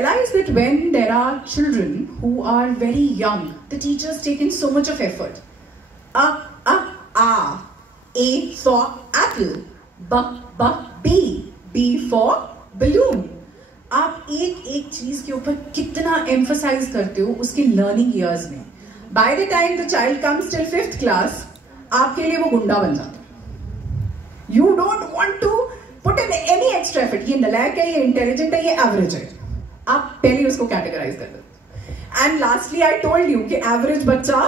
realize that when there are children who are very young, the teachers take in so much of effort. A for apple, B for balloon. आप एक चीज के ऊपर कितना emphasize करते हो उसके learning years में. By the time the child comes till 5th class, आपके लिए वो गुंडा बन जाता है. You don't want to put in any extra effort. ये नलायक है, ये intelligent है, ये average है. आप पहले उसको categorize कर दो. And lastly, I told you कि average बच्चा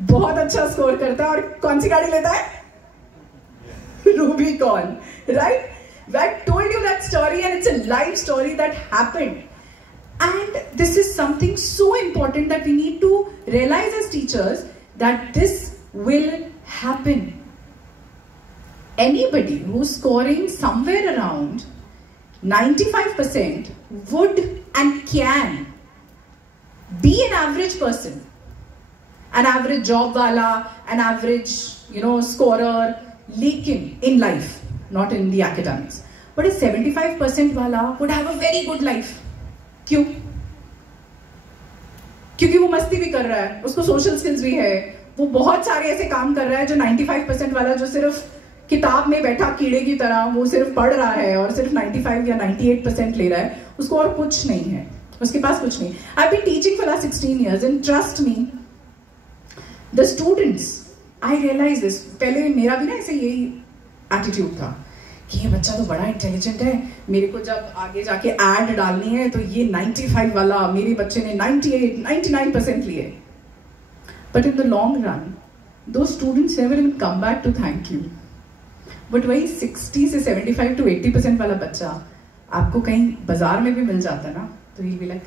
बहुत अच्छा स्कोर करता है और कौन सी गाड़ी लेता है? Rubicon, right? I told you that story and it's a live story that happened. And this is something so important that we need to realize as teachers that this will happen. Anybody who's scoring somewhere around 95% would and can be an average person. An average job wala, an average, scorer, lekin in life, not in the academics. But a 75% wala would have a very good life. क्यों? क्योंकि वो मस्ती भी कर रहा है, उसको social skills भी है, वो बहुत सारे ऐसे काम कर रहा है जो 95% वाला जो सिर्फ किताब में बैठा कीड़े की तरह वो सिर्फ पढ़ रहा है और सिर्फ 95 या 98% ले रहा है, उसको और कुछ नहीं है, उसके पास कुछ नहीं. I've been teaching for last 16 years and trust me, the students, I realize this. पहले मेरा भी ना ऐसे यही एटीट्यूड था कि ये बच्चा तो बड़ा इंटेलिजेंट है, मेरे को जब आगे जाके एड डालनी है तो ये 95 वाला, मेरे बच्चे ने 98, 99% लिए. But in the long run, those students never even come back to thank you. But वही 60 से 75 to 80% वाला बच्चा आपको कहीं बाजार में भी मिल जाता है ना, तो ये भी लाइक,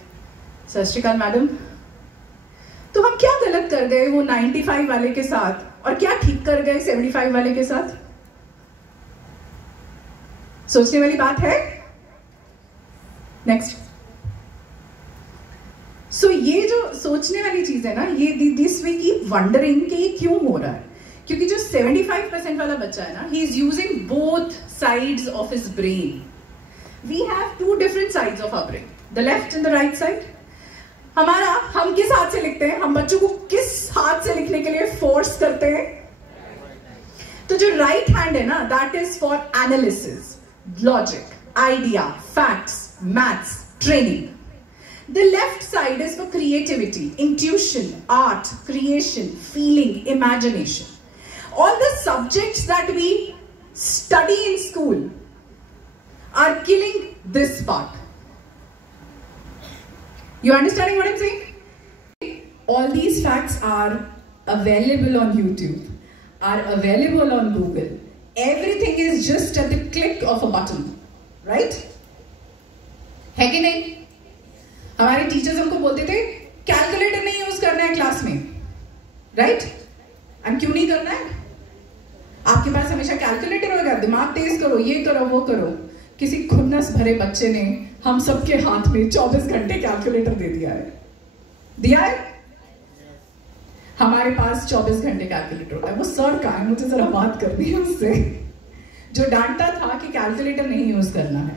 सत श्री अकाल मैडम, तो हम क्या गलत कर गए वो 95 वाले के साथ और क्या ठीक कर गए 75 वाले के साथ? सोचने वाली बात है. नेक्स्ट. सो ये जो सोचने वाली चीज है ना, ये दिस वी कीप वंडरिंग कि ये क्यों हो रहा है. क्योंकि जो 75% वाला बच्चा है ना, he is using both sides of his brain. We have two different sides of our brain, the left and the right side. हमारा, हम किस हाथ से लिखते हैं? हम बच्चों को किस हाथ से लिखने के लिए फोर्स करते हैं? तो जो राइट हैंड है ना, that is for analysis, logic, idea, facts, maths, training. The left side is for creativity, intuition, art, creation, feeling, imagination. All the subjects that we study in school are killing this part. You understanding what I'm saying? All these facts are available on YouTube, are available on Google. Everything is just at the click of a button, right? है कि नहीं? हमारे teachers हमको बोलते थे calculator नहीं use करना है क्लास में, राइट? एंड क्यों नहीं करना है? आपके पास हमेशा कैलकुलेटर होगा, दिमाग तेज करो, ये करो, वो करो. किसी खुन्नस भरे बच्चे ने हम सबके हाथ में 24 घंटे कैलकुलेटर दे दिया है. दिया है? हमारे पास 24 घंटे कैलकुलेटर होता है. वो सर का है, मुझे जरा बात करनी है उससे, जो डांटता था कि कैलकुलेटर नहीं यूज करना है.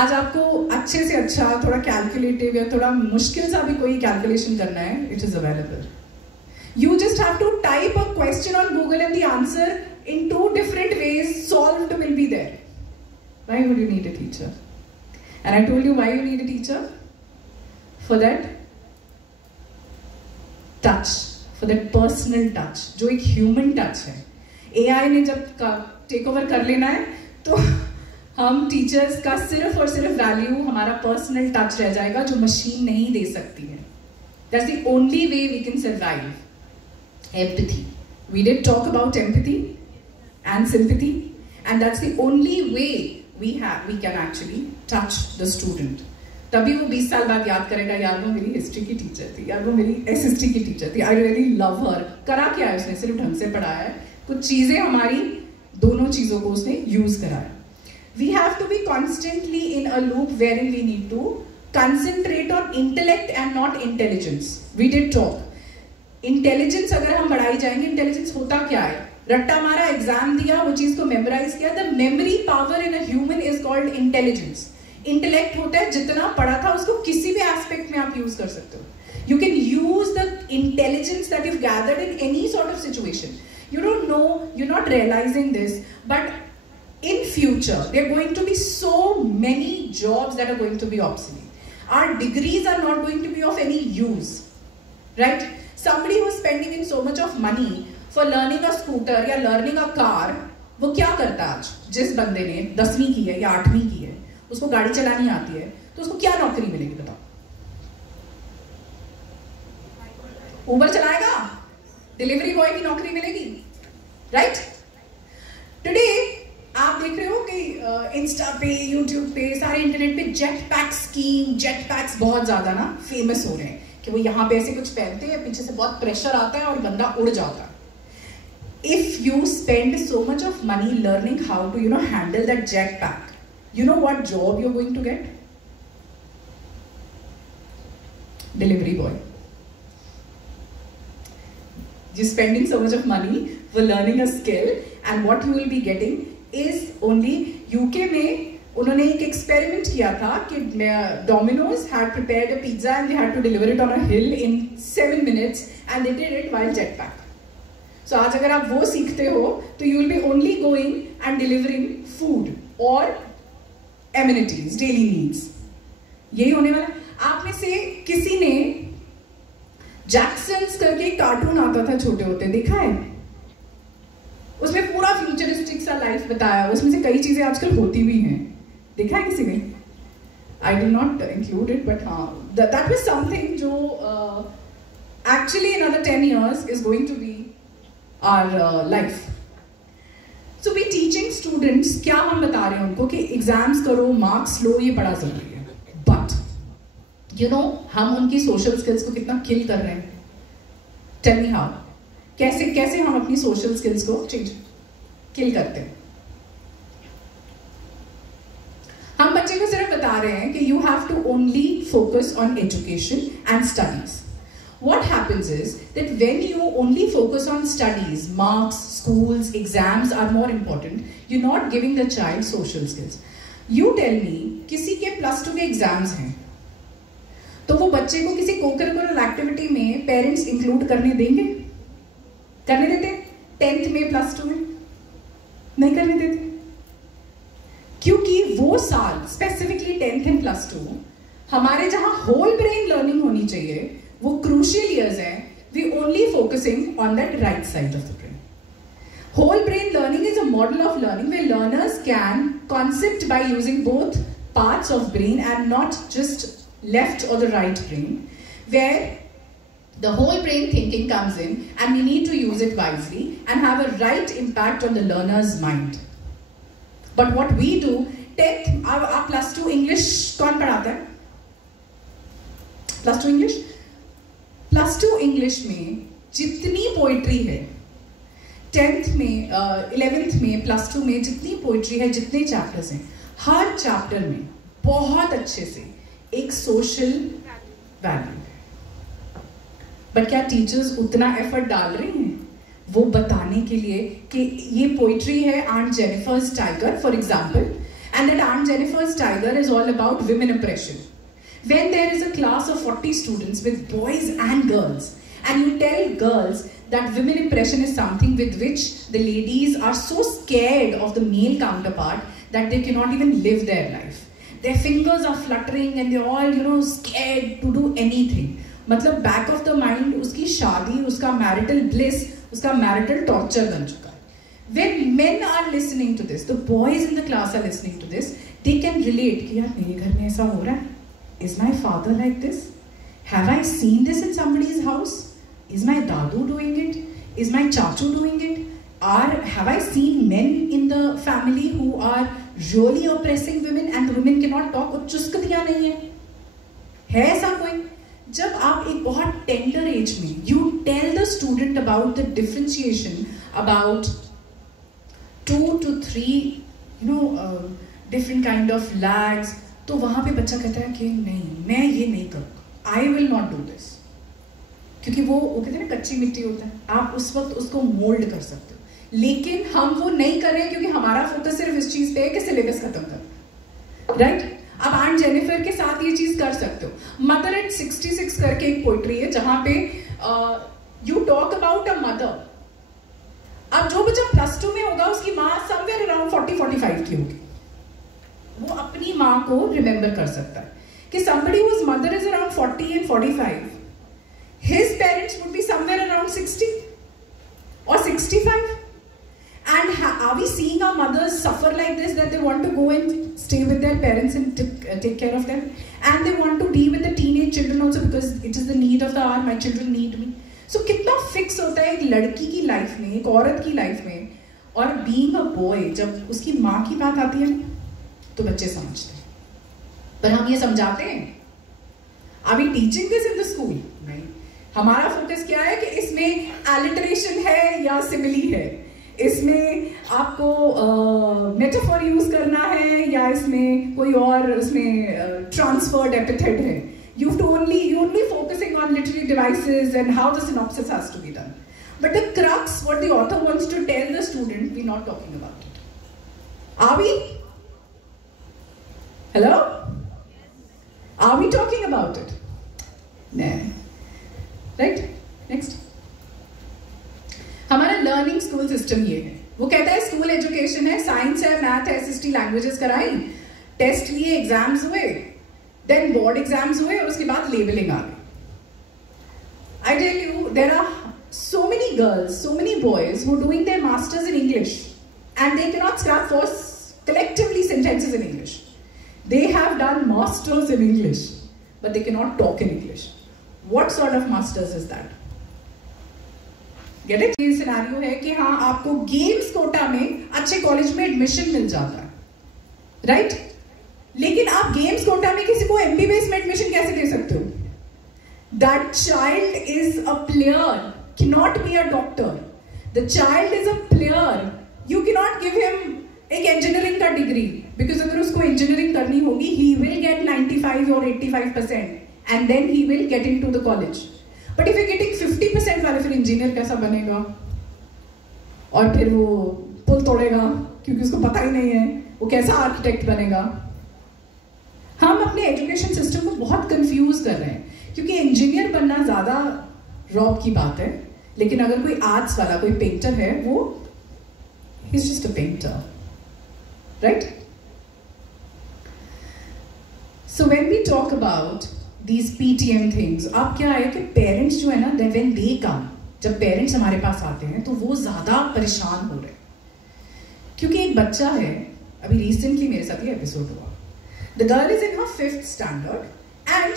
आज आपको अच्छे से अच्छा थोड़ा कैलकुलेटिव या थोड़ा मुश्किल सा भी कोई कैलकुलेशन करना है, it is available. You just have to type a question on Google and the answer in 2 different ways solved will be there. Why would you need a teacher? And I told you why you need a teacher. For that touch, for that personal touch, जो एक human touch है. AI ने जब take over कर लेना है तो हम टीचर्स का सिर्फ और सिर्फ वैल्यू हमारा पर्सनल टच रह जाएगा, जो मशीन नहीं दे सकती है. That's the only way we can survive. Empathy. We did talk about empathy and sympathy, and that's the only way we can actually touch the student. तभी वो 20 साल बाद याद करेगा, यार वो मेरी हिस्ट्री की टीचर थी, यार वो मेरी SST की टीचर थी, आई रियली लव हर. करा क्या है उसने? सिर्फ ढंग से पढ़ाया है, कुछ चीजें हमारी दोनों चीजों को उसने यूज कराया. We have to be constantly in a loop wherein we need to concentrate on intellect and not intelligence. We did talk. Intelligence अगर हम बढ़ाई जाएंगे, intelligence होता क्या है? रट्टा मारा, एग्जाम दिया, वो चीज को मेमोराइज किया. The memory power in a human is called intelligence. Intellect होता है जितना पढ़ा था उसको किसी भी एस्पेक्ट में आप यूज कर सकते हो. You can use the intelligence that you've gathered in any sort of situation. You don't know, you're not realizing this, but in future there are going to be so many jobs that are going to be obsolete. Our degrees are not going to be of any use, right? Somebody who's spending in so much of money for learning a scooter या learning a car, वो क्या करता है आज? जिस बंदे ने 10वीं की है या 8वीं की है, उसको गाड़ी चलानी आती है, तो उसको क्या नौकरी मिलेगी बताओ? उबर चलाएगा, डिलीवरी बॉय की नौकरी मिलेगी, राइट? टुडे आप देख रहे हो कि इंस्टा पे, यूट्यूब पे, सारे इंटरनेट पे jet pack scheme, jet PACS बहुत ज्यादा ना फेमस हो रहे हैं कि वो यहाँ पे ऐसे कुछ पहनते हैं, पीछे से बहुत प्रेशर आता है और बंदा उड़ जाता है. If you spend so much of money learning how to, handle that jet pack, you know what job you're going to get? Delivery boy. You're spending so much of money for learning a skill, and what you will be getting is only UK में उन्होंने एक experiment किया था कि Domino's had prepared a pizza and they had to deliver it on a hill in 7 minutes and they did it while jetpack. So आज अगर आप वो सीखते हो तो you will be only going and delivering food or amenities, daily needs. यही होने वाला. आप में से किसी ने जैक्सन्स करके एक कार्टून आता था छोटे होते, देखा है? उसमें पूरा फ्यूचरिस्टिक सा लाइफ बताया, उसमें से कई चीजें आजकल होती भी हैं. देखा है किसी ने? I did not include it, but हाँ, दैट वाज समथिंग जो actually in other 10 years is going to be our life. So we teaching students, क्या हम बता रहे हैं उनको कि एग्जाम्स करो, मार्क्स लो, ये बड़ा जरूरी है, बट हम उनकी सोशल स्किल्स को कितना किल कर रहे हैं. टेल मी हाउ, कैसे हम अपनी सोशल स्किल्स को किल करते हैं. हम बच्चे को सिर्फ बता रहे हैं कि you have to only focus on education and studies. What happens is that when you only focus on studies, marks, schools, exams are more important, you're not giving the child social skills. You tell me, किसी के +2 के exams हैं, तो वो बच्चे को किसी co-curricular activity में पेरेंट्स इंक्लूड करने देंगे? करने देते? 10th में, +2 में नहीं करने देते, क्योंकि वो साल स्पेसिफिकली 10th एंड +2 हमारे जहां होल ब्रेन लर्निंग होनी चाहिए, वो क्रूशियल ईयर्स हैं. We only focusing on that right side of the brain. Whole brain learning is a model of learning where learners can concept by using both parts of brain and not just left or the right brain, where the whole brain thinking comes in and we need to use it wisely and have a right impact on the learner's mind. But what we do, 10th आप +2 English कौन पढ़ाता है? +2 English? +2 English में जितनी poetry है, 10th में, 11th में, +2 में जितनी पोइट्री है, जितने चैप्टर्स हैं, हर चैप्टर में बहुत अच्छे से एक सोशल वैल्यू है. बट क्या टीचर्स उतना एफर्ट डाल रहे हैं वो बताने के लिए कि ये पोइट्री है aunt Jennifer's tiger, for example, and that aunt Jennifer's tiger is all about women oppression. When there is a class of 40 students with boys and girls, and you tell girls that women impression is something with which the ladies are so scared of the male counterpart that they cannot even live their life. Their fingers are fluttering and they're all, scared to do anything. मतलब back of the mind उसकी शादी, उसका marital bliss, उसका marital torture बन चुका है. When men are listening to this, the boys in the class are listening to this, they can relate कि यार मेरे घर में ऐसा हो रहा है. Is my father like this? Have I seen this in somebody's house? Is my dadu doing it? Is my chachu doing it? Have I seen men in the family who are really oppressing women and the women cannot talk? और चुस्कतियाँ नहीं है ऐसा कोई? जब आप एक बहुत tender as में you tell the student about the differentiation about 2 to 3 different kind of lags, तो वहां पे बच्चा कहता है कि नहीं, मैं ये नहीं करूँगा, I will not do this, क्योंकि वो कहते हैं कच्ची मिट्टी होता है, आप उस वक्त उसको मोल्ड कर सकते हो. लेकिन हम वो नहीं कर रहे हैं क्योंकि हमारा फोकस सिर्फ इस चीज पे है कि सिलेबस खत्म कर, राइट? आप आंट जेनिफर के साथ ये चीज कर सकते हो। मदर एट 66 करके एक पोइट्री है जहां पे you talk about a mother. अब जो बच्चा +2 में होगा उसकी माँ समवेयर अराउंड 40-45 की होगी, वो अपनी माँ को रिमेंबर कर सकता है कि somebody whose mother is around 40 and 45, his parents would be somewhere around 60 or 65. And are we seeing our mothers suffer like this, that they want to go and stay with their parents and take care of them, and they want to be with the teenage children also because it is the need of the hour, my children need me. So कितना fix होता है एक लड़की की life में, एक औरत की लाइफ में, और बीइंग अ बॉय जब उसकी माँ की बात आती है तो बच्चे समझते हैं, पर हम ये समझाते हैं? Are we teaching this in the school? नहीं। हमारा फोकस क्या है कि इसमें एलिटरेशन है या सिमिली है, इसमें आपको मेटाफोर यूज करना है या इसमें कोई और उसमें ट्रांसफर्ड एपिथेट है। You only focusing on literary devices and how the synopsis has to be done. But the crux, what the author wants to tell the student, we're not talking about it. Are we? Hello? Are we talking about it? No. Right? Next. हमारा learning school system ये है, वो कहता है school education है, science है, math है, SST languages कराई, टेस्ट लिए, एग्जाम्स हुए, देन बोर्ड एग्जाम्स हुए और उसके बाद लेबलिंग आ गई। I tell you there are so many girls, so many boys who are doing their masters in English and they cannot scrap for collectively sentences in English. They have done masters in English but they cannot talk in English. What sort of masters is that? Get it? ये scenario है कि हाँ आपको games Kota में अच्छे college में admission मिल जाता है, राइट? लेकिन आप गेम्स कोटा में किसी को एमबीबीएस में एडमिशन कैसे दे सकते हो? That child is a player, cannot be a doctor. The child is a player. You cannot give him एक engineering का डिग्री, because अगर उसको engineering करनी होगी, he will get 95 or 85% and then he will get into the college. But if you're getting 50% वाले, फिर engineer कैसा बनेगा? और फिर वो पुल तोड़ेगा क्योंकि उसको पता ही नहीं है, वो कैसा आर्किटेक्ट बनेगा? हम अपने एजुकेशन सिस्टम को बहुत कंफ्यूज कर रहे हैं, क्योंकि इंजीनियर बनना ज्यादा रॉब की बात है, लेकिन अगर कोई आर्ट्स वाला, कोई पेंटर है, वो he's just a painter, right? So when we talk about these PTM things, अब क्या है कि पेरेंट्स जो है ना, when they come, जब पेरेंट्स हमारे पास आते हैं तो वो ज्यादा परेशान हो रहे हैं, क्योंकि एक बच्चा है, अभी रिसेंटली मेरे साथ ये एपिसोड हुआ, the girl is in her 5th standard and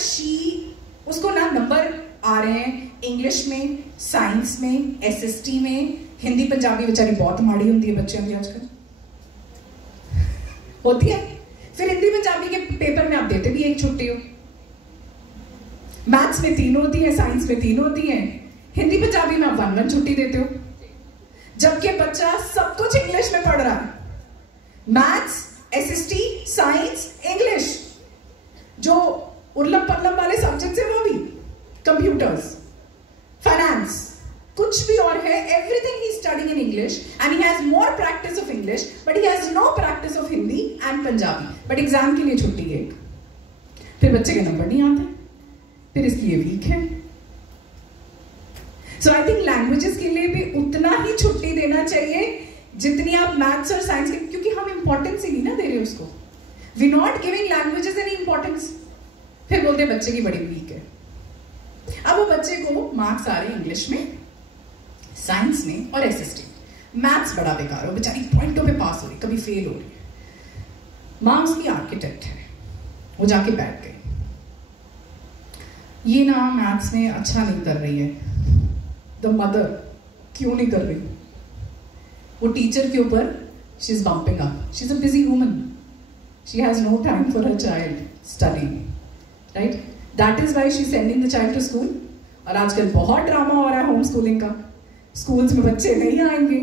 उसको ना नंबर आ रहे हैं इंग्लिश में, साइंस में, एसएसटी में, हिंदी पंजाबी बेचारी बहुत माड़ी होती है बच्चों की आजकल होती है, फिर हिंदी पंजाबी के पेपर में आप देते भी एक छुट्टी हो, मैथ्स में 3 होती है, साइंस में 3 होती है, हिंदी पंजाबी में आप 1-1 छुट्टी देते हो, जबकि बच्चा सब कुछ इंग्लिश में पढ़ रहा है, मैथ्स, एसएसटी, साइंस, इंग्लिश, जो उर्लम पल्लम वाले सब्जेक्ट्स है वो भी, कंप्यूटर्स, फाइनेंस, कुछ भी और है, everything he studying in English and he has more practice of English but he has know practice of Hindi and Punjabi, but exam के लिए छुट्टी है, फिर बच्चे के नंबर नहीं आते, फिर इसलिए वीक है। सो आई थिंक लैंग्वेजेस के लिए भी उतना ही छुट्टी देना चाहिए जितनी आप मैथ्स और साइंस के, क्योंकि हम इंपॉर्टेंस ही नहीं ना दे रहे उसको, we not giving languages any importance, फिर बोलते हैं बच्चे की बड़ी वीक है। अब वो बच्चे को मार्क्स आ रहे हैं इंग्लिश में, साइंस में और एसएसटी, मैथ्स बड़ा बेकार हो, बेचारी पॉइंटों पे पास हो रही, कभी फेल हो रही, माँ उसकी आर्किटेक्ट है, वो जाके बैठ गई, ये ना मैथ्स में अच्छा नहीं कर रही है, द मदर क्यों नहीं कर रही, वो टीचर के ऊपर she is bumping up, she is a busy woman, she has no time for her child studying, right? That is why she is sending the child to school. और आजकल बहुत ड्रामा हो रहा है होम स्कूलिंग का, schools में बच्चे नहीं आएंगे।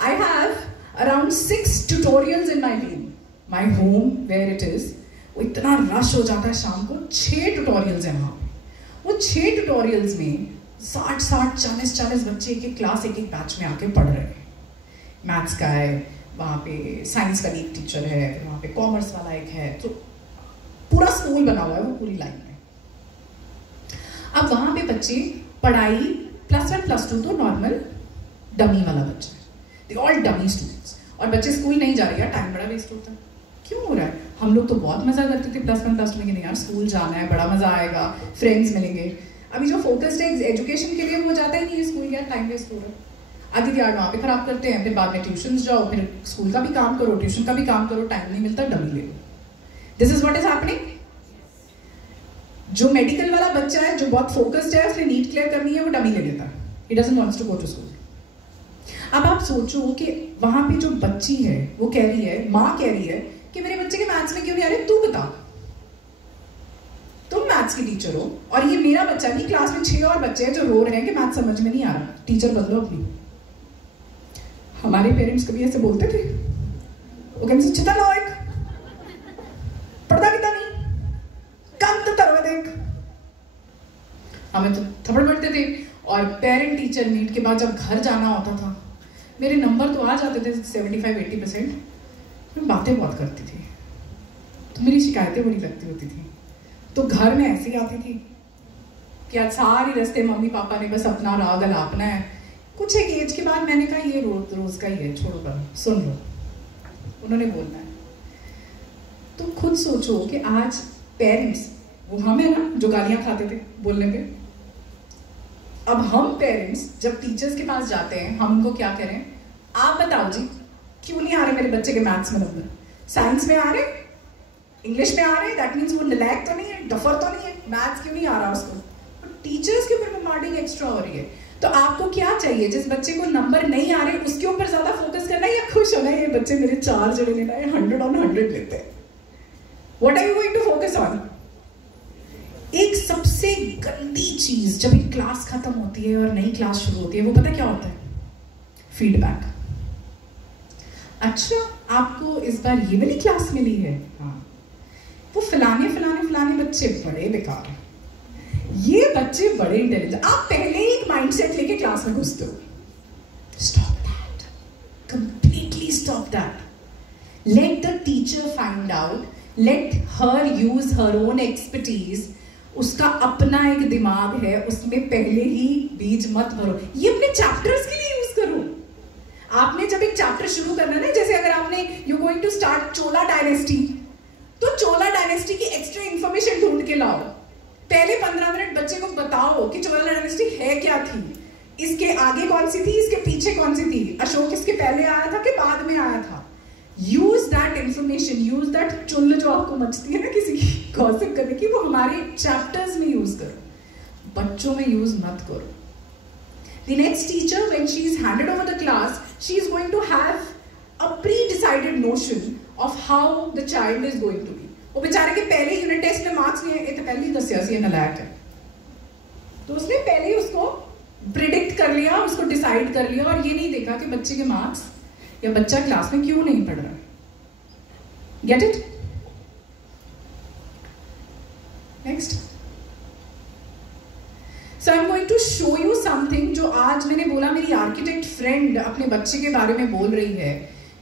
I have around 6 tutorials in my team, my home where it is, वो इतना रश हो जाता है शाम को, 6 ट्यूटोरियल्स हैं वहाँ, वो 6 ट्यूटोरियल्स में 60-40 बच्चे एक क्लास एक बैच में आके पढ़ रहे हैं, मैथ्स का है, वहाँ पे साइंस वाली एक टीचर है, फिर वहाँ पे कॉमर्स वाला एक है, तो पूरा स्कूल बना हुआ है वो पूरी लाइन में। अब वहां पे बच्चे पढ़ाई +1 +2 तो नॉर्मल डमी वाला बच्चा है, दे ऑल डमी स्टूडेंट्स, और बच्चे स्कूल नहीं जा रहे यार, टाइम बड़ा वेस्ट होता है। क्यों हो रहा है? हम लोग तो बहुत मजा करते थे +1 +2 में कि नहीं यार स्कूल जाना है, बड़ा मजा आएगा, फ्रेंड्स मिलेंगे। अभी जो फोकस्ड है एजुकेशन के लिए वो जाता ही नहीं है स्कूल, यार टाइम वेस्ट हो रहा है। आधी यार वहाँ पे खराब करते हैं, फिर बाद में ट्यूशन जाओ, फिर स्कूल का भी काम करो, ट्यूशन का भी काम करो, टाइम नहीं मिलता, डमी ले लो। This is what is happening. जो मेडिकल वाला बच्चा है जो बहुत फोकस्ड है, उसने नीट क्लियर करनी है, वो डमी ले लेता है, he doesn't wants to go to school. अब आप सोचो कि वहां पे जो बच्ची है वो कह रही है, माँ कह रही है कि मेरे बच्चे के मैथ्स में क्यों नहीं आ रहे, तू बता, तुम मैथ्स की टीचर हो, और ये मेरा बच्चा नहीं, क्लास में 6 और बच्चे हैं जो रो रहे हैं कि मैथ्स समझ में नहीं आ रहा, टीचर बदलो अपनी। हमारे पेरेंट्स कभी ऐसे बोलते थे? वो कहते थे चिता लो एक पढ़ता कितना नहीं, कम तो तरवा देख। हमें तो थप्पड़ पड़ते थे। और पेरेंट टीचर मीट के बाद जब घर जाना होता था, मेरे नंबर तो आ जाते थे 75-80%, मैं बातें बहुत करती थी तो मेरी शिकायतें बड़ी लगती होती थी, तो घर में ऐसी आती थी कि आज सारी रास्ते मम्मी पापा ने बस अपना राग अलापना है। कुछ एक एज के बाद मैंने कहा ये रोज रोज का ही है, छोड़ो पर सुन लो, उन्होंने बोलना है। तो खुद सोचो कि आज पेरेंट्स, वो हम है ना जो गालियां खाते थे बोलने पे, अब हम पेरेंट्स जब टीचर्स के पास जाते हैं, हम उनको क्या करें, आप बताओ जी क्यों नहीं आ रहे मेरे बच्चे के मैथ्स में नंबर, साइंस में आ रहे, इंग्लिश में आ रहे, दैट मीन्स वो नलायक तो नहीं है, डफर तो नहीं है, मैथ्स क्यों नहीं आ रहा उसको। तो टीचर्स के ऊपर बॉम्बार्डिंग एक्स्ट्रा हो रही है। तो आपको क्या चाहिए, जिस बच्चे को नंबर नहीं आ रहे उसके ऊपर ज्यादा फोकस करना है, या खुश होना है ये बच्चे मेरे 4 जने लेना है, 100 on 100 लेते हैं। What are you going to focus on? एक सबसे गंदी चीज जब एक क्लास खत्म होती है और नई क्लास शुरू होती है, वो पता क्या होता है? फीडबैक। अच्छा आपको इस बार ये वाली क्लास मिली है, हाँ, वो फलाने फलाने फलाने बच्चे बड़े बेकार हैं, ये बच्चे बड़े इंटेलिजेंट। आप पहले ही एक माइंडसेट लेके क्लास में घुसते हो। Stop that, completely stop that. Let the teacher find out, let her use her own expertise. उसका अपना एक दिमाग है, उसमें पहले ही बीज मत भरो। ये अपने चैप्टर्स के लिए यूज करो। आपने जब एक चैप्टर शुरू करना है ना, जैसे अगर आपने you going to start Chola dynasty, तो चोला डायनेस्टी की एक्स्ट्रा इंफॉर्मेशन ढूंढ के लाओ। पहले 15 मिनट बच्चे को बताओ कि चोला डायनेस्टी है क्या थी, इसके आगे कौन सी थी, इसके पीछे कौन सी थी, अशोक इसके पहले आया था कि बाद में आया था। Use that information, use that चुल्ल जो आपको मचती है ना किसी की गॉसिप करने की, वो हमारे चैप्टर्स में यूज करो, बच्चों में यूज मत करो। The next teacher, when she is handed over the class, she is going to have a pre-decided notion of how the child is going to be. वो बेचारे के पहले यूनिट टेस्ट में मार्क्स नहीं है, तो पहले ही 10 नलायक है, तो उसने पहले ही उसको प्रिडिक्ट कर लिया, उसको डिसाइड कर लिया, और ये नहीं देखा कि बच्चे के मार्क्स या बच्चा क्लास में क्यों नहीं पढ़ रहा है। Get it? Next, so I am going to show you something जो आज मैंने बोला मेरी आर्किटेक्ट फ्रेंड अपने बच्चे के बारे में बोल रही है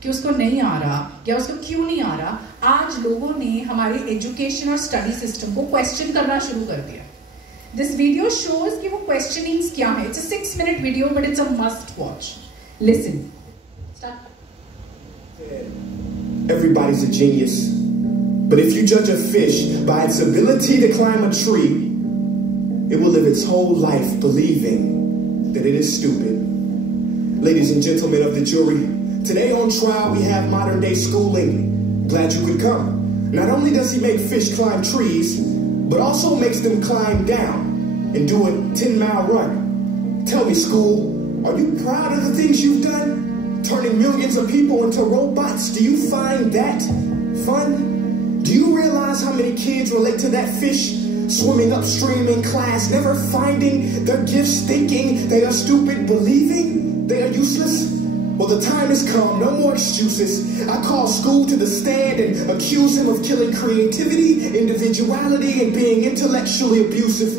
कि उसको नहीं आ रहा या उसको क्यों नहीं आ रहा। आज लोगों ने हमारे एजुकेशन और स्टडी सिस्टम को क्वेश्चन करना शुरू कर दिया। दिस वीडियो शोज कि वो क्वेश्चनिंग्स क्या है। It's a 6 minute video but it's a must watch. Listen. Everybody's a genius, but if you judge a fish by its ability to climb a tree, it will live its whole life believing that it is stupid. Ladies and gentlemen of the jury, today on trial we have modern day schooling. Glad you could come. Not only does he make fish climb trees, but also makes them climb down and do a 10-mile run. Tell me, school, are you proud of the things you've done? Turning millions of people into robots, do you find that fun? Do you realize how many kids relate to that fish swimming upstream in class, never finding their gifts, thinking they are stupid, believing they are useless? Well, the time has come, no more excuses. I call school to the stand and accuse him of killing creativity, individuality, and being intellectually abusive.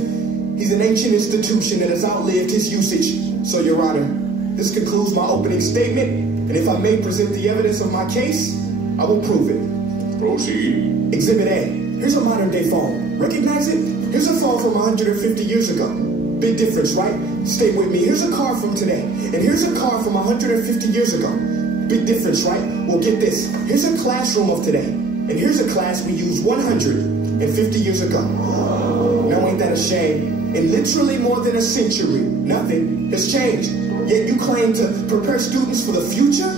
He's an ancient institution that has outlived his usage. So, Your Honor, this concludes my opening statement, and if I may present the evidence of my case, I will prove it. Proceed. Exhibit A. Here's a modern day phone. Recognize it? Here's a phone from 150 years ago. Big difference, right? Stay with me. Here's a car from today. And here's a car from 150 years ago. Big difference, right? Well, get this. Here's a classroom of today. And here's a class we used 150 years ago. Now ain't that a shame? In literally more than a century, nothing has changed. Yet you claim to prepare students for the future?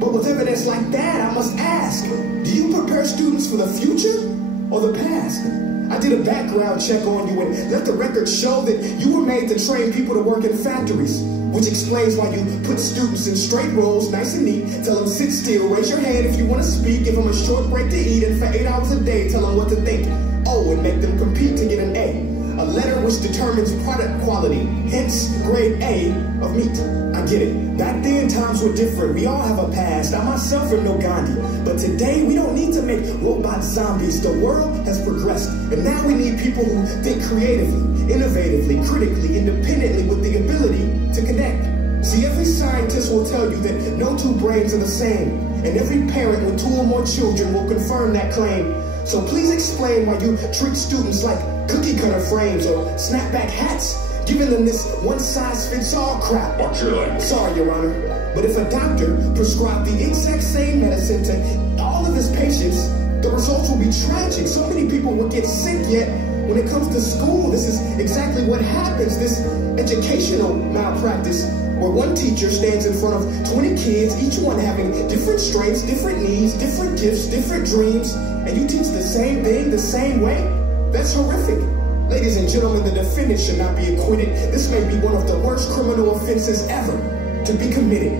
But with evidence like that, I must ask, do you prepare students for the future or the past? I did a background check on you and let the record show that you were made to train people to work in factories, which explains why you put students in straight rows, nice and neat, tell them sit still, raise your hand if you want to speak, give them a short break to eat, and for 8 hours a day, tell them what to think. Oh, and make them compete to get an A. A letter which determines product quality, hence grade A of meat. I get it. Back then, times were different. We all have a past. I myself am no Gandhi. But today, we don't need to make robot zombies. The world has progressed. And now we need people who think creatively, innovatively, critically, independently, with the ability to connect. See, every scientist will tell you that no two brains are the same. And every parent with 2 or more children will confirm that claim. So please explain why you treat students like cookie cutter frames or snapback hats, giving them this one-size-fits-all crap. Sorry, Your Honor, but if a doctor prescribed the exact same medicine to all of his patients, the results will be tragic. So many people will get sick, yet when it comes to school, this is exactly what happens, this educational malpractice, where one teacher stands in front of 20 kids, each one having different strengths, different needs, different gifts, different dreams, and you teach the same thing the same way? That's horrific. Ladies and gentlemen, the defendant should not be acquitted. This may be one of the worst criminal offenses ever to be committed.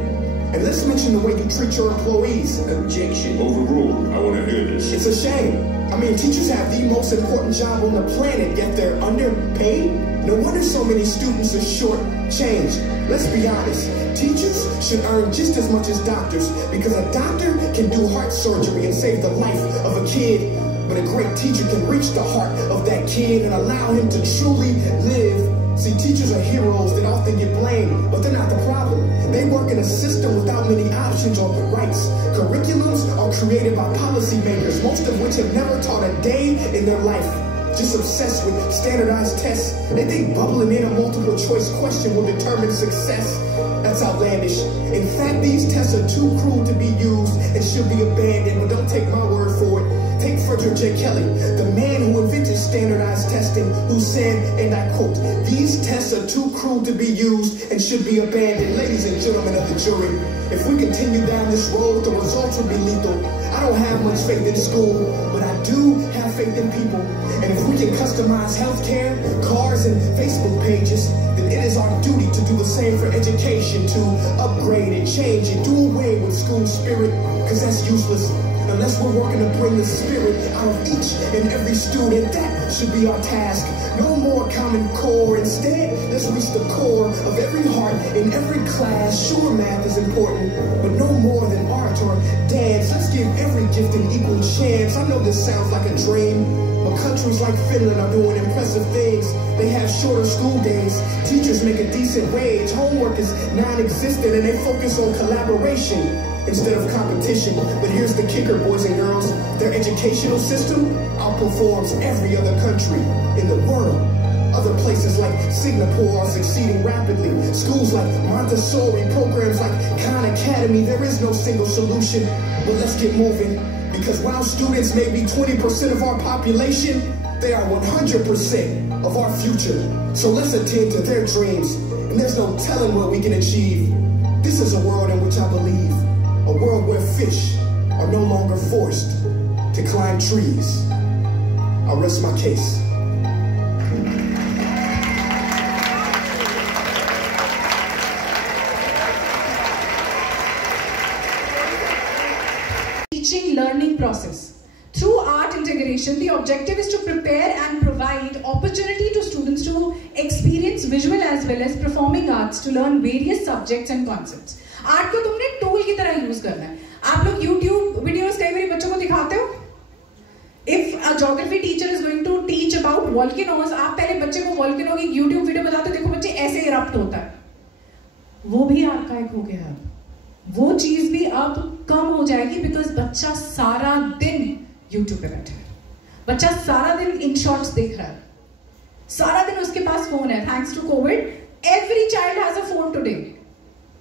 And let's mention the way you treat your employees. Objection. Overruled. I want to hear this. It's a shame. I mean, teachers have the most important job on the planet, yet they're underpaid. No wonder so many students are short-changed. Let's be honest. Teachers should earn just as much as doctors, because a doctor can do heart surgery and save the life of a kid. But a great teacher can reach the heart of that kid and allow him to truly live. See, teachers are heroes that often get blamed, but they're not the problem. They work in a system without many options or rights. Curriculums are created by policymakers, most of which have never taught a day in their life. Just obsessed with standardized tests. They think bubbling in a multiple choice question will determine success. That's outlandish. In fact, these tests are too cruel to be used and should be abandoned, but don't take my word for it. Take Frederick J. Kelly, the man who invented standardized testing, who said, and I quote, "These tests are too cruel to be used and should be abandoned." Ladies and gentlemen of the jury, if we continue down this road, the results will be lethal. I don't have much faith in school, but I do have faith in people. And if we can customize healthcare, cars, and Facebook pages, then it is our duty to do the same for education, to upgrade and change and do away with school spirit, because that's useless. Unless we're working to bring the spirit out of each and every student, that should be our task. No more Common Core. Instead, let's reach the core of every heart in every class. Sure, math is important, but no more than art or dance. Let's give every gift an equal chance. I know this sounds like a dream, but countries like Finland are doing impressive things. They have shorter school days. Teachers make a decent wage. Homework is non-existent, and they focus on collaboration instead of competition. But here's the kicker, boys and girls. Their educational system outperforms every other country in the world. Other places like Singapore are succeeding rapidly. Schools like Montessori, programs like Khan Academy, there is no single solution. But let's get moving, because while students may be 20% of our population, they are 100% of our future. So let's attend to their dreams, and there's no telling what we can achieve. This is a world in which I believe. A world where fish are no longer forced to climb trees. I'll rest my case. Teaching learning process. Through art integration, the objective is to prepare and provide opportunity to students to experience visual as well as performing arts to learn various subjects and concepts. Art को तुमने tool की तरह use करना है. आप लोग YouTube videos कई बार बच्चों को दिखाते हो. If a geography teacher is going to teach about volcanoes, आप पहले बच्चे को volcano की YouTube वीडियो बताते हो, देखो बच्चे ऐसे इरप्ट होता है. वो भी आर्काइव हो गया है. वो चीज भी अब कम हो जाएगी, बिकॉज बच्चा सारा दिन YouTube पे बैठा है. बच्चा सारा दिन इन शॉर्ट्स देख रहा है, सारा दिन उसके पास फोन है। Thanks to covid every child has a phone today.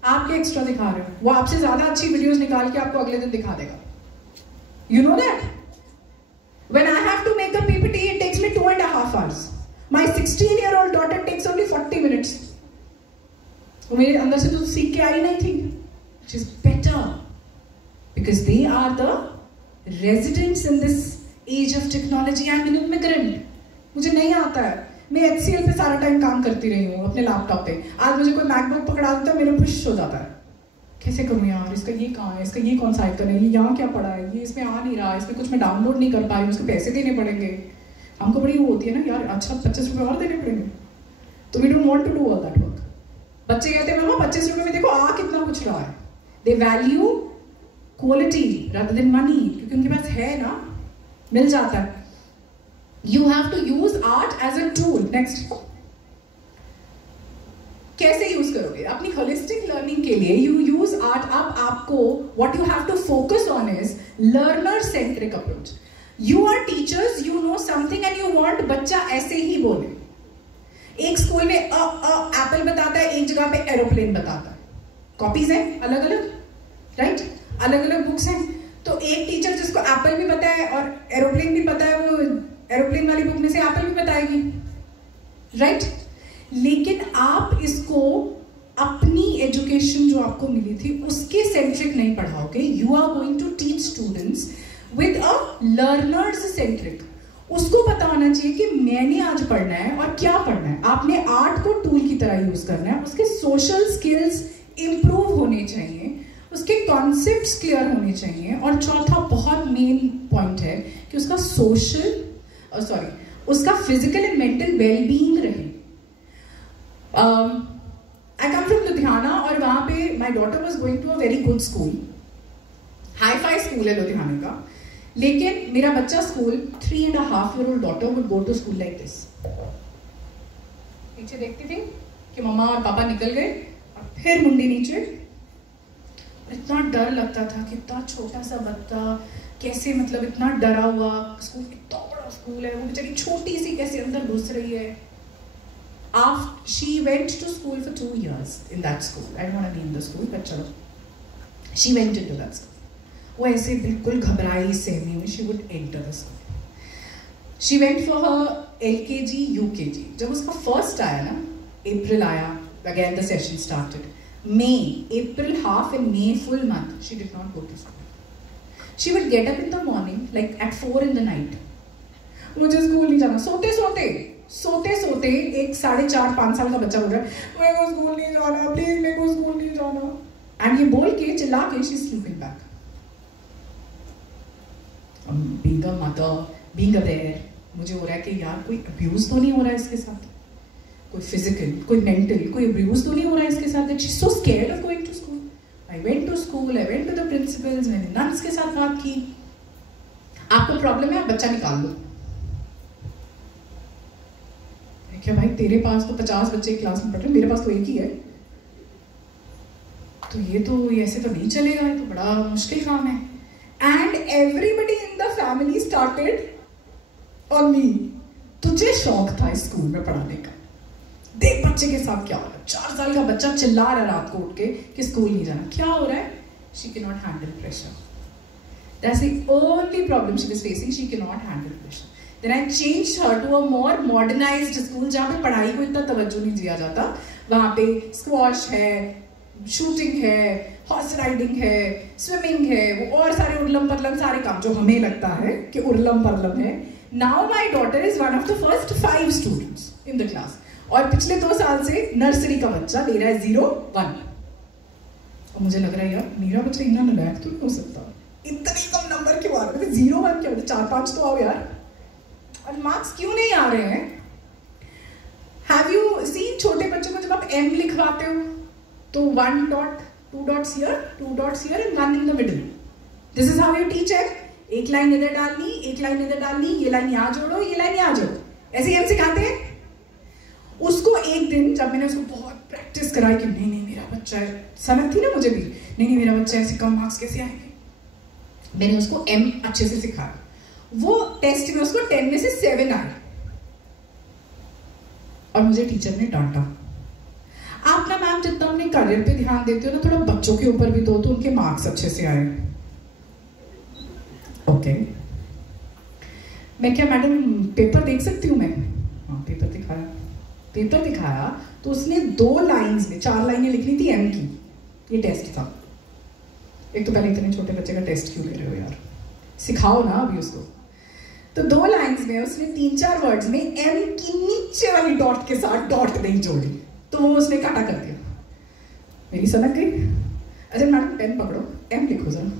आप क्या एक्स्ट्रा दिखा रहे हो? वो आपसे ज्यादा अच्छी वीडियोस निकाल के आपको अगले दिन दिखा देगा। You know that when I have to make a PPT it takes me 2.5 hours. My 16-year-old daughter takes only 40 minutes. वो मेरे अंदर से तो सीख के आई नहीं थी। Which is better because they are the residents in this age of technology. I'm an immigrant. मुझे नहीं आता है। मैं HCL पे सारा टाइम काम करती रही हूँ अपने लैपटॉप पे। आज मुझे कोई मैकबुक पकड़ा देता है, मेरे पुश हो जाता है। कैसे करूँ यार, इसका ये कहाँ है, इसका ये कौन सा आइकन है, ये यहाँ क्या पड़ा है, ये इसमें आ नहीं रहा, इसमें कुछ मैं डाउनलोड नहीं कर पा रही हूँ, उसके पैसे देने पड़ेंगे। हमको बड़ी वो होती है ना यार, अच्छा 25 रुपये और देने पड़ेंगे, तो we don't want to do all that work. बच्चे कहते हैं मामा 25 रुपये में देखो आ कितना कुछ रहा है। They value quality rather than money, क्योंकि उनके पास है ना, मिल जाता है। You have to use art as a tool. Next, कैसे यूज करोगे अपनी होलिस्टिक लर्निंग के लिए? You use art. अब आपको what you have to focus on is learner centric approach. You are teachers, you know something and you want बच्चा ऐसे ही बोले। एक स्कूल में एप्पल बताता है, एक जगह पे एरोप्लेन बताता है। कॉपीज हैं अलग अलग, राइट? अलग अलग बुक्स हैं। तो एक टीचर जिसको एप्पल भी पता है और एरोप्लेन भी पता है, वो एरोप्लेन वाली बुक में से एप्पल भी बताएगी, राइट? लेकिन आप इसको अपनी एजुकेशन जो आपको मिली थी उसके सेंट्रिक नहीं पढ़ाओगे। You are going to teach students with a learners centric। उसको पता होना चाहिए कि मैंने आज पढ़ना है और क्या पढ़ना है। आपने आर्ट को टूल की तरह यूज करना है। उसके सोशल स्किल्स इंप्रूव होने चाहिए, उसके कॉन्सेप्ट्स क्लियर होने चाहिए, और चौथा बहुत मेन पॉइंट है कि उसका उसका फिजिकल एंड मेंटल वेलबींग रहे। आई कम फ्रॉम लुधियाना और वहां पे my daughter was going to a very good school, hi fi school है लुधियाना का। लेकिन मेरा बच्चा school 3.5-year-old daughter would go to school like this। पीछे देखती थी कि मम्मा और पापा निकल गए और फिर मुंडी नीचे। इतना डर लगता था कि इतना छोटा सा बच्चा कैसे, मतलब इतना डरा हुआ, स्कूल इतना बड़ा स्कूल है, वो बेचारी छोटी सी कैसे अंदर घुस रही है। She went to school for 2 years in that school. I don't want to be in the school, but चलो, she went into that school। वो ऐसे बिल्कुल घबराई सहमी हुई, she would enter the school। She went for her LKG, UKG। जब उसका first आया ना, अप्रैल आया, again the session started। May, April half and May full month, she did not go to school। She would get up in the morning like at 4 in the night। मुझे school नहीं जाना। सोते सोते एक 4.5-5 साल का बच्चा बोल रहा है मेरे को स्कूल नहीं जाना, प्लीज मेरे को स्कूल नहीं जाना। एंड ये बोल के चिल्ला के she is sleeping back. Being a mother, being a parent, मुझे हो रहा है कि यार कोई अब्यूज तो नहीं हो रहा है इसके साथ, कोई फिजिकल, कोई मेंटल, कोई अब्यूज तो नहीं हो रहा है इसके साथ। That she is so scared of going to school. I went to school, I went to the principals, मैंने नन्स के साथ बात की। आपको प्रॉब्लम है, आप बच्चा निकाल लो। क्या भाई, तेरे पास तो 50 बच्चे क्लास में पढ़ रहे, मेरे पास तो एक ही है, तो ये ऐसे तो नहीं चलेगा, ये तो बड़ा मुश्किल काम है। And everybody in the family started on me। तुझे शौक था इस स्कूल में पढ़ाने का, देख बच्चे के साथ क्या हो रहा है। 4 साल का बच्चा चिल्ला रहा है रात को उठ के कि स्कूल नहीं जाना। क्या हो रहा है? She cannot handle pressure। That's the only problem she was facing। She cannot handle pressure। Then I changed her to a more modernized school जहाँ पे पढ़ाई को इतना तवज्जो नहीं दिया जाता। वहाँ पे स्क्वॉश है, शूटिंग है, हॉर्स राइडिंग है, स्विमिंग है, वो और सारे उर्लम परलम सारे काम जो हमें लगता है कि उर्लम परलम है। Now my daughter is one of the first 5 students in the class, और पिछले 2 साल से नर्सरी का बच्चा ले रहा है 0, 1। और मुझे लग रहा है यार मेरा बच्चा इतना नालायक तो नहीं हो सकता, इतने कम नंबर क्यों आ रहे हैं? 0, 1 क्या होता है? 4-5 तो आओ यार। और मार्क्स क्यों नहीं आ रहे हैं? हैव यू सीन छोटे बच्चों को जब आप M लिखवाते हो तो 1 dot, 2 dots here, 2 dots here and 1 in the middle। This is how you teach it। एक लाइन इधर डालनी, एक लाइन इधर डालनी, ये लाइन यहाँ जोड़ो, ये लाइन यहाँ जोड़ो, ऐसे हम सिखाते हैं। उसको एक दिन जब मैंने उसको बहुत प्रैक्टिस कराई कि नहीं मेरा बच्चा है, समझ थी ना मुझे भी, नहीं मेरा बच्चा ऐसे कम मार्क्स कैसे आएंगे, मैंने उसको M अच्छे से सिखाया। वो टेस्ट में उसको 10 में से 7 आए और मुझे टीचर ने डांटा। आप ना मैम जितना अपने करियर पे ध्यान देते हो ना, थोड़ा बच्चों के ऊपर भी दो तो उनके मार्क्स अच्छे से आए। ओके, मैं क्या मैडम पेपर देख सकती हूँ? मैं हाँ पेपर दिखाया तो उसने 2 लाइंस में 4 लाइनें लिखनी थी एम की। ये टेस्ट था। एक तो पहले इतने छोटे बच्चे का टेस्ट क्यों ले रहे हो यार, सिखाओ ना अभी उसको। तो 2 लाइंस में उसने 3-4 वर्ड्स में एम की नीचे वाली डॉट के साथ डॉट नहीं जोड़ी, तो वो उसने काटा कर दिया। मेरी समझ गई। अच्छा मैडम पेन पकड़ो, एम लिखो जरा।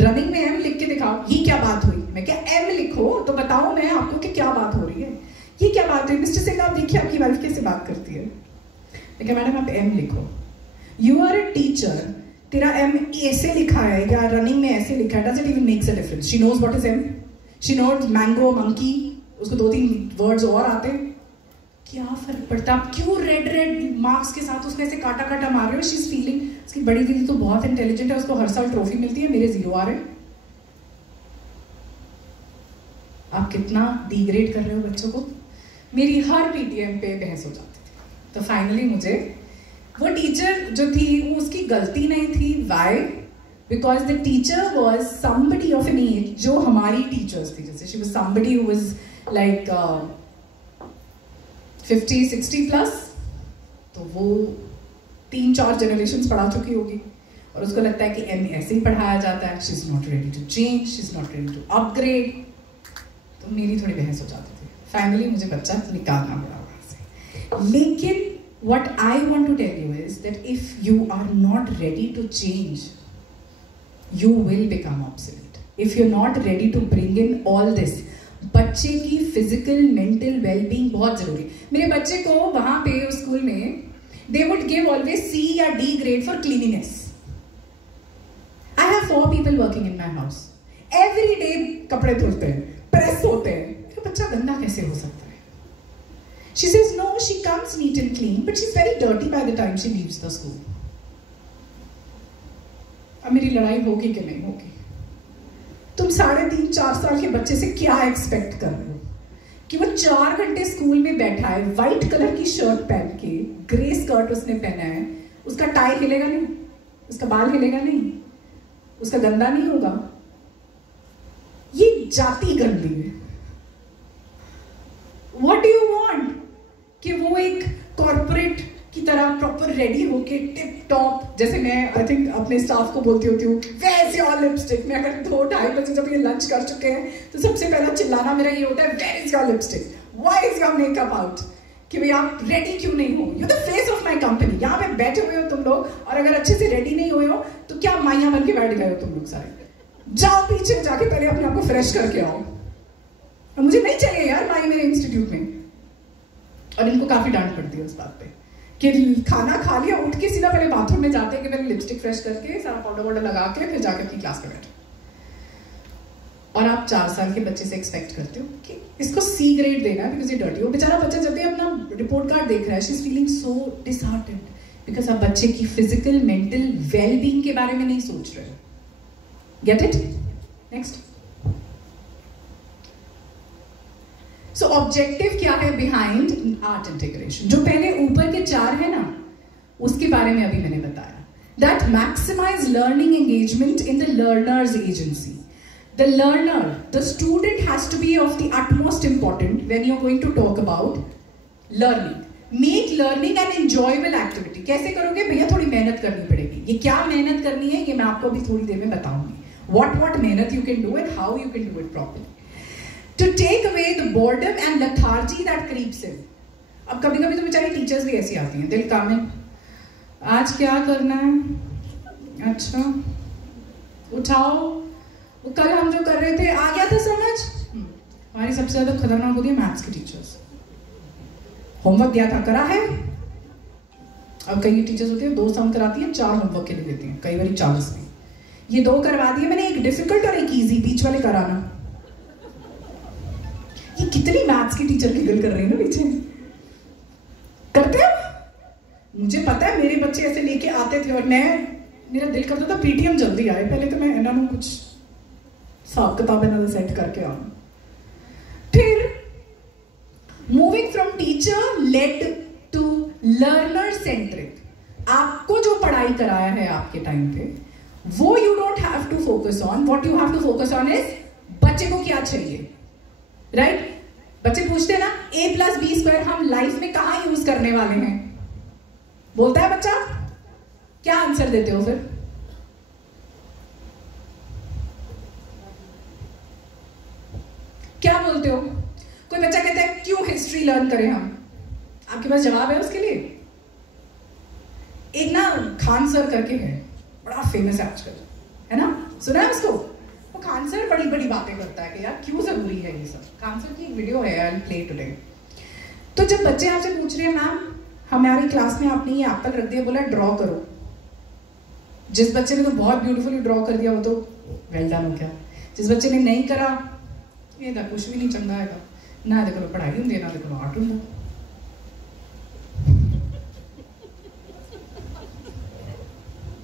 रनिंग में एम लिख के दिखाओ। ये क्या बात हुई? मैं क्या एम लिखो तो बताओ मैं आपको कि क्या बात हो रही है। ये क्या बात हुई? मिस्टर सिंह आप देखिए आपकी वाइफ कैसे बात करती है। मैं क्या मैडम आप एम लिखो। यू आर अ टीचर, तेरा एम ऐसे लिखा है या रनिंग में ऐसे लिखा है, does it even makes a difference? She knows what is M, she knows mango monkey, उसको 2-3 वर्ड्स और आते हैं, क्या फर्क पड़ता? आप क्यों रेड मार्क्स के साथ उसने ऐसे काटा काटा मार रहे हो? शी इज फीलिंग, उसकी बड़ी दीदी तो बहुत इंटेलिजेंट है, उसको हर साल ट्रॉफी मिलती है, मेरे 0 आ रहे हैं। आप कितना डिग्रेड कर रहे हो बच्चों को। मेरी हर पीटीएम पे बहस हो जाती थी। तो फाइनली मुझे वो टीचर जो थी वो उसकी गलती नहीं थी। Why? Because the teacher was somebody of an age जो हमारी टीचर्स थी, जैसे she was somebody who was like 50-60 plus, तो वो 3-4 जनरेशन पढ़ा चुकी होगी और उसको लगता है कि एम ऐसे ही पढ़ाया जाता है। She is not ready to change, she is not ready to upgrade. तो मेरी थोड़ी बहस हो जाती थी। फाइनली मुझे बच्चा निकालना पड़ा वहां से। लेकिन what I want to tell you is that if you are not ready to change, you will become obsolete. If you're not ready to bring in all this, बच्चे की फिजिकल मेंटल वेलबींग बहुत जरूरी। मेरे बच्चे को वहां पे उस स्कूल में they would give always C या D grade for cleanliness. I have 4 people working in my house. Every day कपड़े धुलते हैं, प्रेस होते हैं। मेरा बच्चा गंदा कैसे हो सकता है? She says no, she comes neat and clean, but she's very dirty by the time she leaves the school. अब मेरी लड़ाई होगी कि नहीं होगी? तुम 3.5-4 साल के बच्चे से क्या एक्सपेक्ट कर रहे हो कि वो 4 घंटे स्कूल में बैठा है, व्हाइट कलर की शर्ट पहन के, ग्रे स्कर्ट उसने पहना है, उसका टाई हिलेगा नहीं, उसका बाल हिलेगा नहीं, उसका गंदा नहीं होगा? ये जाति गंदी है। What do you want? कि वो एक कॉर्पोरेट की तरह प्रॉपर रेडी होके टिप टॉप, जैसे मैं आई थिंक अपने स्टाफ को बोलती होती हूँ वैसे और लिपस्टिक में, अगर 2-2:30 बजे जब ये लंच कर चुके हैं तो सबसे पहला चिल्लाना मेरा ये होता है, where is your lipstick, why is your makeup out? कि भाई आप रेडी क्यों नहीं हो? You the face of my company. यहाँ पे बैठे हुए हो तुम लोग और अगर अच्छे से रेडी नहीं हुए हो तो क्या माइया बन के बैठ गए हो तुम लोग सारे? जाओ पीछे जाके पहले अपने आप को फ्रेश करके आओ। मुझे नहीं चाहिए यार माई मेरे इंस्टीट्यूट में। और इनको काफी डांट पड़ती है उस बात पे कि खाना खा लिया, उठ के सीधा पहले बाथरूम में जाते हैं कि मैंने लिपस्टिक फ्रेश करके सारा पाउडर वाउडर लगा के फिर जाकर अपनी क्लास में बैठो। और आप 4 साल के बच्चे से एक्सपेक्ट करते हो कि इसको C ग्रेड देना बिकॉज ये डर्टी हो। बेचारा बच्चा जब भी अपना रिपोर्ट कार्ड देख रहा है, she is feeling so disheartened because आप बच्चे की फिजिकल मेंटल वेलबींग के बारे में नहीं सोच रहे हो। Gate it? Next. So objective क्या है बिहाइंड आर्ट इंटीग्रेशन? जो पहले ऊपर के 4 है ना, उसके बारे में अभी मैंने बताया। That maximise learning engagement in the learners agency. The learner, the student has to be of the utmost important when you're going to talk about learning. Make learning an enjoyable activity. कैसे करोगे भैया? थोड़ी मेहनत करनी पड़ेगी। ये क्या मेहनत करनी है ये मैं आपको अभी थोड़ी देर में बताऊंगी। What मेहनत you can do and how you can do it properly. To take away the boredom and lethargy that creeps in. अब कभी कभी तो बेचारी टीचर्स भी ऐसी आती हैं, दिल काम में आज क्या करना है, अच्छा उठाओ, वो कल हम जो कर रहे थे आ गया था समझ। हमारी सबसे ज्यादा खतरनाक होती है मैथ्स की टीचर्स। होमवर्क दिया था, करा है? अब कई टीचर्स होती है 2 सम कराती है, 4 होमवर्क के लिए देती हैं, कई बार 40 में। ये 2 करवा दिए मैंने, एक डिफिकल्ट और एक इजी, बीच वाले कराना। ये कितनी मैथ्स की टीचर की दिल कर रही है ना पीछे। करते हो? मुझे पता है मेरे बच्चे ऐसे लेके आते थे और मेरा दिल करता था पीटीएम जल्दी आए, पहले तो मैं कुछ हिसाब किताब इन्होंने सेट करके आना। फिर moving from teacher led to learner centric, आपको जो पढ़ाई कराया है आपके टाइम पे, वो you don't have to focus on, what you have to focus on is बच्चे को क्या चाहिए, राइट? बच्चे पूछते हैं ना a+b² हम लाइफ में कहां यूज करने वाले हैं, बोलता है बच्चा, क्या आंसर देते हो फिर? क्या बोलते हो? कोई बच्चा कहता है क्यों हिस्ट्री लर्न करें हम, आपके पास जवाब है उसके लिए? एक ना खान सर करके है, बड़ा फेमस है आजकल, है ना, सुना है उसको? वो खान सर बड़ी बड़ी बातें करता है कि यार क्यों जरूरी है ये सब। खान सर की एक वीडियो है, आई विल प्ले टुडे। तो जब बच्चे आपसे पूछ रहे हैं मैम हमारी क्लास में आपने ये एप्पल रख दिया, बोला ड्रॉ करो, जिस बच्चे ने तो बहुत ब्यूटीफुली ड्रॉ कर दिया वो तो वेल डन हो गया, जिस बच्चे ने नहीं करा ये था कुछ भी नहीं चंगा है, ना देखो पढ़ाई होंगी ना देखो आर्ट होंगे।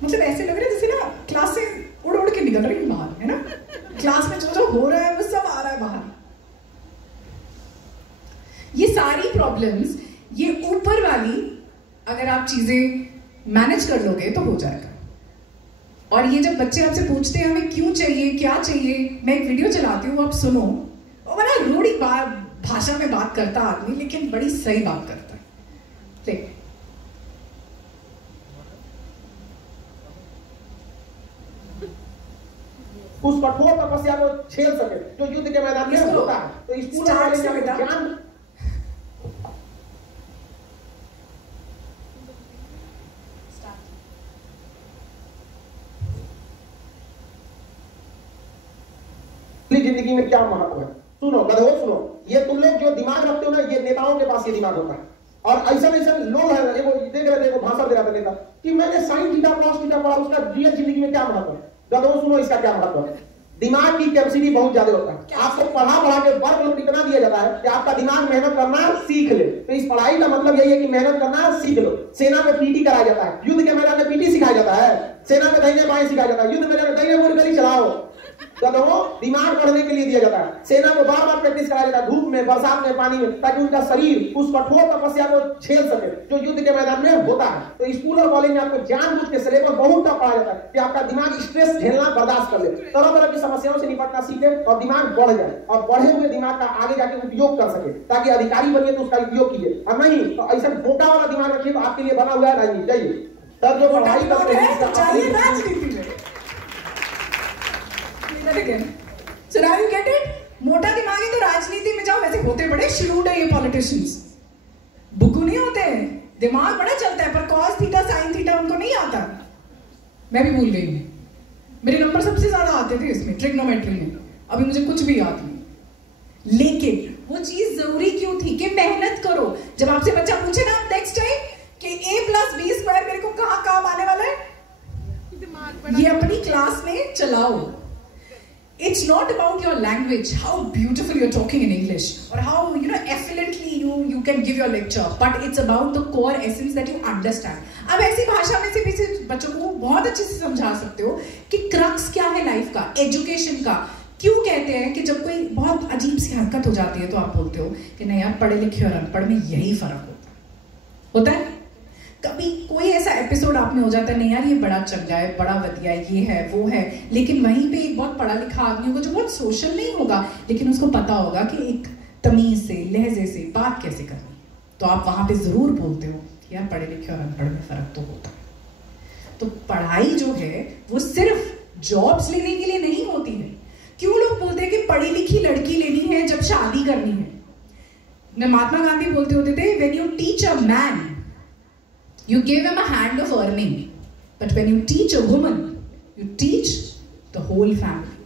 मतलब ऐसे लग रहा है जैसे ना क्लास से उड़ उड़ के निकल रही है बाहर, है ना, क्लास में जो जो हो रहा है वो सब आ रहा है बाहर। ये सारी प्रॉब्लम्स, ये ऊपर वाली अगर आप चीजें मैनेज कर लोगे तो हो जाएगा। और ये जब बच्चे आपसे पूछते हैं हमें क्यों चाहिए, क्या चाहिए, मैं एक वीडियो चलाती हूँ आप सुनो, वो बड़ा रूढ़ी भाषा में बात करता आदमी लेकिन बड़ी सही बात करता है। देख उस कठोर तपस्या को झेल सके जो युद्ध के मैदान में होता है। तो इस पूरे ज्ञान जिंदगी में क्या महत्व है। सुनो गधो सुनो, ये तुम लोग जो दिमाग रखते हो ना, ये नेताओं के पास ये दिमाग होता है। और ऐसा ऐसा लोग है, देखो देख रहे, देखो भाषण दे रहा था नेता कि मैंने साइन थीटा कॉस थीटा पढ़ा, उसका रियल जिंदगी में क्या महत्व है। गधो सुनो, इसका क्या महत्व है। दिमाग की कैपेसिटी बहुत ज्यादा होता है। आपको पढ़ा के वर्क इतना दिया जाता है कि आपका दिमाग मेहनत करना सीख ले। तो इस पढ़ाई का मतलब यही है कि मेहनत करना सीख लो। सेना में पीटी कराया जाता है, युद्ध के मैदान में पीटी सिखाया जाता है, सेना में दाहिने बाएं सिखाया जाता है, युद्ध में दाहिने मुड़ गली चलाओ, दिमाग बढ़ने के लिए दिया जाता है। सेना को बार बार प्रैक्टिस कराया जाता है, धूप में, बरसात में, पानी में, ताकि उनका शरीर उस कठोर तपस्या को झेल सके जो युद्ध के मैदान में होता है। तो स्कूल और कॉलेज में आपको जानबूझ के सिलेबस बहुत टफ पढ़ाया जाता है कि आपका दिमाग स्ट्रेस झेलना बर्दाश्त कर ले, तरह तरह की समस्याओं से निपटना सीखे और दिमाग बढ़ जाए, और बढ़े हुए दिमाग का आगे जाके उपयोग कर सके, ताकि अधिकारी बनिए तो उसका उपयोग कीजिए, और नहीं तो ऐसा मोटा वाला दिमाग रखिए तो आपके लिए बना हुआ है राजनीति। जाइए सर, जो पढ़ाई करते हैं So now you get it? मोटा दिमाग है तो राजनीति में जाओ। वैसे होते बड़े श्रूड है ये पॉलिटिशियंस, बुकू नहीं होते हैं, दिमाग बड़ा चलता है, पर कॉस थीटा साइन थीटा उनको नहीं आता। मैं भी भूल गई हूँ, मेरे नंबर सबसे ज्यादा आते थे इसमें ट्रिग्नोमेट्री में, अभी मुझे कुछ भी याद नहीं। लेकिन वो चीज जरूरी क्यों थी कि मेहनत करो। जब आपसे बच्चा पूछे ना नेक्स्ट टाइम कि a+b² मेरे को कहाँ काम आने वाला है, ये अपनी क्लास में चलाओ। It's not about your language, how beautiful you're talking in English, or how effluently you can give your lecture, but it's about the core essence that you understand. अब ऐसी भाषा में से भी बच्चों को बहुत अच्छे से समझा सकते हो कि क्रक्स क्या है लाइफ का, एजुकेशन का। क्यों कहते हैं कि जब कोई बहुत अजीब सी हरकत हो जाती है तो आप बोलते हो कि नहीं यार, पढ़े लिखे और अनपढ़ में यही फर्क होता है। कभी कोई ऐसा एपिसोड आप में हो जाता है, नहीं यार ये बड़ा चंगा है, बड़ा वधिया है, ये है वो है, लेकिन वहीं पे एक बहुत पढ़ा लिखा आदमी होगा जो बहुत सोशल नहीं होगा, लेकिन उसको पता होगा कि एक तमीज से, लहजे से बात कैसे करनी, तो आप वहां पे जरूर बोलते हो कि यार पढ़े लिखे और अनपढ़ में फर्क तो होता है। तो पढ़ाई जो है वो सिर्फ जॉब्स लेने के लिए नहीं होती है। क्यों लोग बोलते हैं कि पढ़ी लिखी लड़की लेनी है जब शादी करनी है। महात्मा गांधी बोलते होते थे, when you teach a man you give him a hand of earning, but when you teach a woman, you teach the whole family.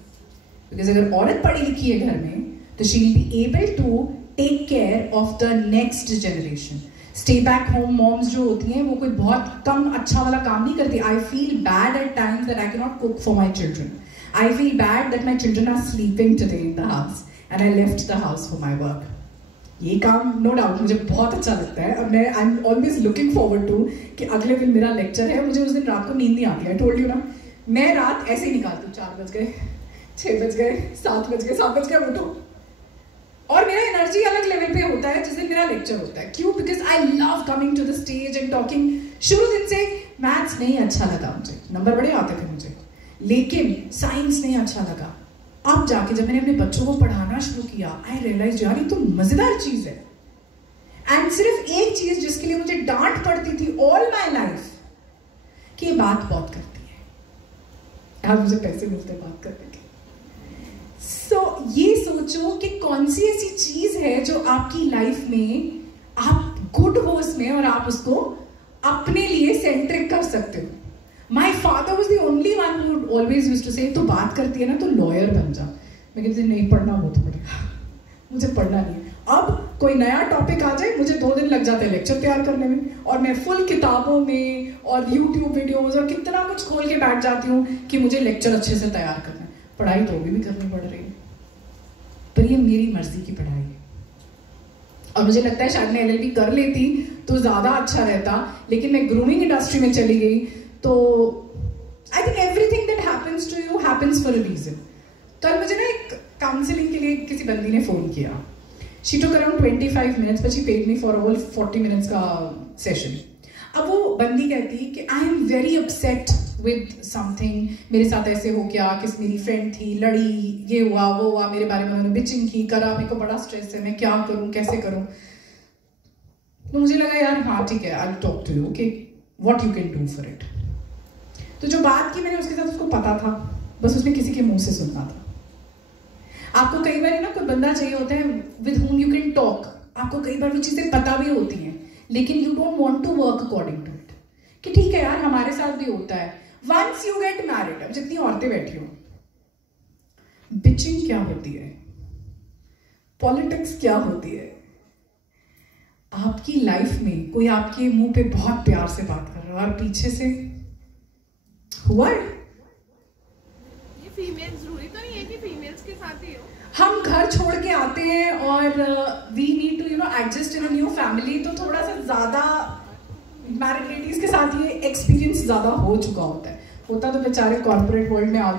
Because अगर औरत पढ़ी लिखी है घर में, तो she will be able to take care of the next generation. Stay back home moms जो होती हैं वो कोई बहुत कम अच्छा वाला काम नहीं करती. I feel bad at times that I cannot cook for my children. I feel bad that my children are sleeping today in the house and I left the house for my work. ये काम no doubt मुझे बहुत अच्छा लगता है। अब मैं I am always looking forward to कि अगले दिन मेरा लेक्चर है, मुझे उस दिन रात को नींद नहीं आती है। आई टोल्ड यू ना, मैं रात ऐसे ही निकालती हूँ, 4 बज गए, 6 बज गए, 7 बज गए, 7 बज गए उठो। और मेरा एनर्जी अलग लेवल पे होता है जिस दिन मेरा लेक्चर होता है। क्यों? Because I love coming to the stage and talking. शुरू दिन से मैथ्स नहीं अच्छा लगा मुझे, नंबर बड़े आते थे मुझे, लेकिन साइंस नहीं अच्छा लगा। अब जाके जब मैंने अपने बच्चों को पढ़ाना शुरू किया, आई रियलाइज यार ये तो मजेदार चीज है। एंड सिर्फ एक चीज जिसके लिए मुझे डांट पड़ती थी ऑल माई लाइफ, कि ये बात बहुत करती है, यार मुझे पैसे मिलते बात करने के। सो ये सोचो कि कौन सी ऐसी चीज है जो आपकी लाइफ में आप गुड हो उसमें और आप उसको अपने लिए सेंट्रिक कर सकते हो। My father was the only one who always used to say, तो बात करती है ना तो लॉयर बन जा। मैं कहती नहीं, पढ़ना बहुत पड़ेगा, मुझे पढ़ना नहीं है। अब कोई नया टॉपिक आ जाए, मुझे 2 दिन लग जाते हैं लेक्चर तैयार करने में, और मैं फुल किताबों में और यूट्यूब वीडियोज और कितना कुछ खोल के बैठ जाती हूँ कि मुझे लेक्चर अच्छे से तैयार करना है। पढ़ाई तो भी करनी पड़ रही है, पर ये मेरी मर्जी की पढ़ाई है। और मुझे लगता है शायद मैं LLB कर लेती तो ज्यादा अच्छा रहता, लेकिन मैं ग्रूमिंग इंडस्ट्री में चली गई। तो I think everything that happens to you happens for a reason. तो मुझे ना एक काउंसलिंग के लिए किसी बंदी ने फोन किया। She took around 25 minutes, but she paid me for all 40 minutes का सेशन। अब वो बंदी कहती कि I am very upset with something, मेरे साथ ऐसे हो गया, किस मेरी फ्रेंड थी, लड़ी, ये हुआ वो हुआ, मेरे बारे में उन्होंने बिचिंग की, करा, मेरे को बड़ा स्ट्रेस है, मैं क्या करूं, कैसे करूं। तो मुझे लगा यार हाँ ठीक है, I will talk to you कि what you can do for it. तो जो बात की मैंने उसके साथ, उसको पता था, बस उसने किसी के मुंह से सुनना था। आपको कई बार ना कोई बंदा चाहिए होता है with whom you can talk. आपको कई बार वो चीजें पता भी होती हैं, लेकिन you don't want to work according to it, कि ठीक है यार हमारे साथ भी होता है। वंस यू गेट मैरिड, अब जितनी औरतें बैठी हो, बिचिंग क्या होती है, पॉलिटिक्स क्या होती है। आपकी लाइफ में कोई आपके मुंह पे बहुत प्यार से बात कर रहा है और पीछे से हुआ है। ये फीमेल जरूरी तो नहीं है कि फीमेल्स के साथ ही हो। हम घर छोड़ के आते हैं और we need to adjust in a new family, तो थोड़ा सा ज्यादा मैरिड लेडीज के साथ ये एक्सपीरियंस ज्यादा हो चुका होता है। होता तो बेचारे कॉर्पोरेट वर्ल्ड में आ